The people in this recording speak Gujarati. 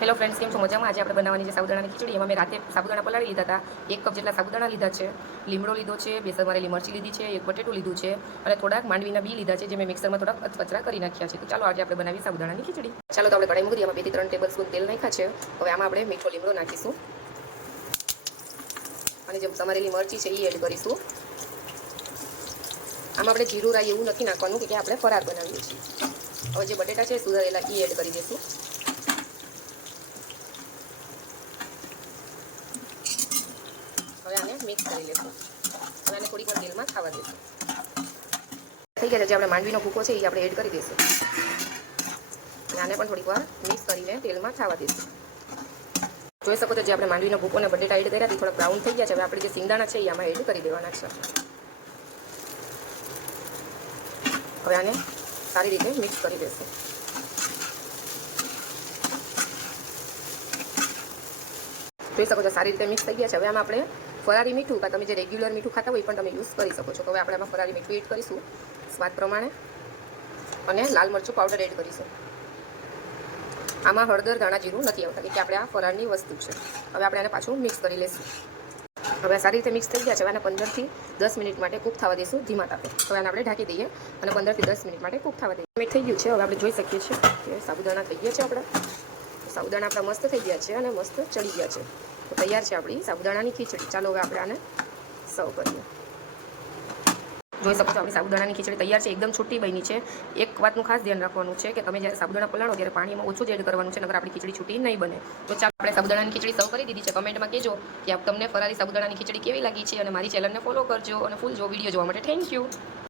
હેલો ફ્રેન્ડ્સ, કેમ છો? મજામાં? આજે આપણે બનાવવાની છે સાબુદાણાની ખીચડી. એમાં મેં રાતે સાબુદાણા પલાળી લીધા હતા. 1 કપ જેટલા સાબુદાણા લીધા છે, લીમડો લીધો છે, બેસન વાળેલી મરચી લીધી છે, એક બટેટું લીધું છે અને થોડાક માંડવીના બી લીધા છે, જે મેં મિક્સરમાં થોડાક અચકચરા કરી નાખ્યા છે. તો ચાલો આજે આપણે બનાવીએ સાબુદાણાની ખીચડી. ચાલો તો આપણે કઢાઈ મૂકી દઈએ. એમાં 2 થી 3 ટેબલ સ્પૂન તેલ નાખ્યા છે. હવે આમાં આપણે મીઠો લીમડો નાખીશું અને જે સમારેલી મરચી છે એ એડ કરીશું. આમાં આપણે જીરું રાઈ એવું નથી નાખવાનું કે આપણે ફરાર બનાવીએ છીએ. હવે જે બટેટા છે સુધારેલા એ એડ કરી દઈશું. હવે આને મિક્સ કરી લઈશું. હવે આને થોડીક વાર તેલમાં ખાવા દઈશું. થઈ ગયા છે. જે આપણે માંડવીનો ભૂકો છે એ આપણે એડ કરી દઈશું અને આને પણ થોડીક વાર મિક્સ કરીને તેલમાં ખાવા દઈશું. જોઈ શકો છો, જે આપણે માંડવીનો ભૂકો અને બટેટા એડ કર્યા થોડા બ્રાઉન થઈ ગયા છે. હવે આપણે જે સિંગદાણા છે એ આમાં એડ કરી દેવાના છે. હવે આને સારી રીતે મિક્સ કરી દઈશું. જોઈ શકો છો સારી રીતે મિક્સ થઈ ગયા છે. હવે આમાં આપણે ફરારી મીઠું કાં તમે જે રેગ્યુલર મીઠું ખાતા હોય પણ તમે યુઝ કરી શકો છો. હવે આપણે આમાં ફરારી મીઠું એડ કરીશું સ્વાદ પ્રમાણે અને લાલ મરચું પાવડર એડ કરીશું. આમાં હળદર ધાણા જીરું નથી આવતા કે આપણે આ ફરાળની વસ્તુ છે. હવે આપણે આને પાછું મિક્સ કરી લઈશું. હવે સારી રીતે મિક્સ થઈ ગયા છે. હવે આને 15 થી 10 મિનિટ માટે કૂક થવા દઈશું ધીમા તાપે. હવે આને આપણે ઢાંકી દઈએ અને 15 થી 10 મિનિટ માટે કૂક થવા દઈએ. મિનિટ થઈ ગયું છે. હવે આપણે જોઈ શકીએ છીએ કે સાબુદાણા થઈ ગયા છે. સાબુદાણા આપણા મસ્ત થઈ ગયા છે અને મસ્ત ચડી ગયા છે. તો તૈયાર છે આપણી સાબુદાણાની ખીચડી. ચાલો હવે આપણે આને સર્વ કરીએ. જોઈ શકો છો આપણી સાબુદાણાની ખીચડી તૈયાર છે. એકદમ છૂટી બની છે. એક વાતનું ખાસ ધ્યાન રાખવાનું છે કે તમે જ્યારે સાબુદાણા પલાળો ત્યારે પાણીમાં ઓછું જ એડ કરવાનું છે, નકર આપણી ખીચડી છૂટી નહીં બને. તો ચાલો આપણે સાબુદાણાની ખીચડી સર્વ કરી દીધી છે. કમેન્ટમાં કહેજો કે તમને ફરારી સાબુદાણાની ખીચડી કેવી લાગી છે અને મારી ચેનલને ફોલો કરજો અને ફૂલ વિડીયો જોવા માટે થેન્ક યુ.